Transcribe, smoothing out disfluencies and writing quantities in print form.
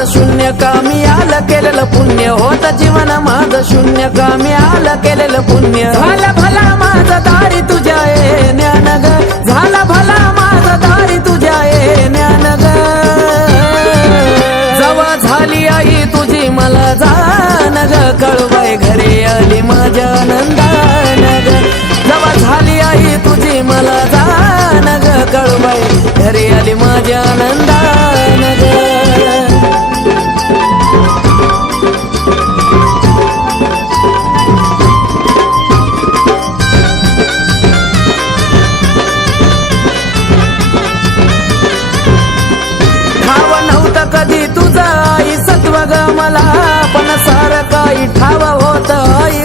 माझं शून्य कामी आलं केलेलं पुण्य होत जीवन माझं शून्य कामी आलं केलेलं पुण्य झालं भला माझं दारी तुझ्या येण्यान ग झालं भला माझं दारी तुझ्या येण्यान ग जवा झाली आई तुझी मला जाण ग कळवाय घरी आली माझ्या आनंदान ग जवा झाली आई तुझी मला जाण ग कळवाय घरी आली माझ्या आनंदान ग कधी तुझा आई सत्व ग मला पण सार काही ठाव होत आई